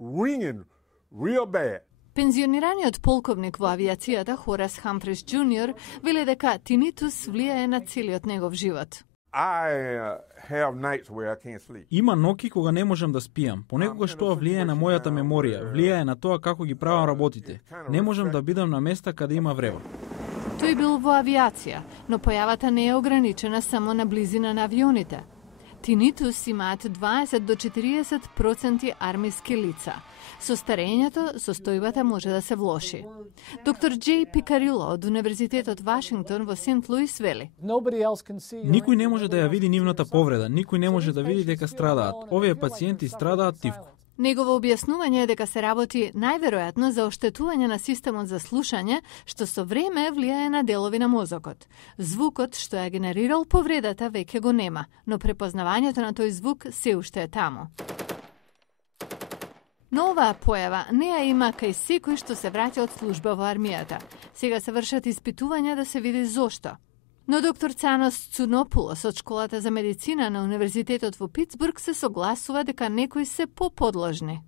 ringing real bad. Пензионираниот полковник во авиацијата Хорас Хамфрис Џуниор вели дека тинитус влијае на целиот негов живот. Има ноќи кога не можам да спијам. Понекогаш тоа влијае на мојата меморија, влијае на тоа како ги правам работите. Не можам да бидам на места каде има врева. Тој бил во авиација, но појавата не е ограничена само на близина на авионите. Тинитус имаат 20 до 40% армиски лица. Со старењето, состојбата може да се влоши. Доктор Джей Пикарило од Универзитетот Вашингтон во Сент Луис вели: Никој не може да ја види нивната повреда, никој не може да види дека страдаат. Овие пациенти страдаат тивко. Негово објаснување е дека се работи најверојатно за оштетување на системот за слушање, што со време влијае на делови на мозокот. Звукот што ја генерирал повредата веќе го нема, но препознавањето на тој звук се уште е таму. Но оваа појава не ја има кај секој што се враќа од служба во армијата. Сега се вршат испитувања да се види зошто. Но доктор Цанос Цунопулос од школата за медицина на Универзитетот во Питсбург се согласува дека некои се поподложни.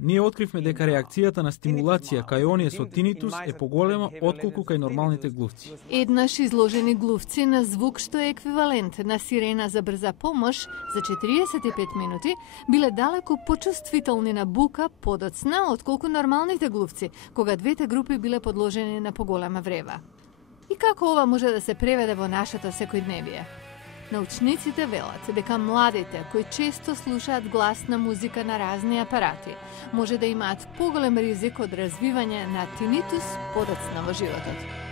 Ние откривме дека реакцијата на стимулација кај оние со тинитус е поголема отколку кај нормалните глувци. Еднаш изложени глувци на звук што е еквивалент на сирена за брза помош за 45 минути биле далеку почувствителни на бука подоцна отколку нормалните глувци, кога двете групи биле подложени на поголема врева. И како ова може да се преведе во нашето секојдневие? Научниците велат дека младите кои често слушаат гласна музика на разни апарати може да имаат поголем ризик од развивање на тинитус подоцна во животот.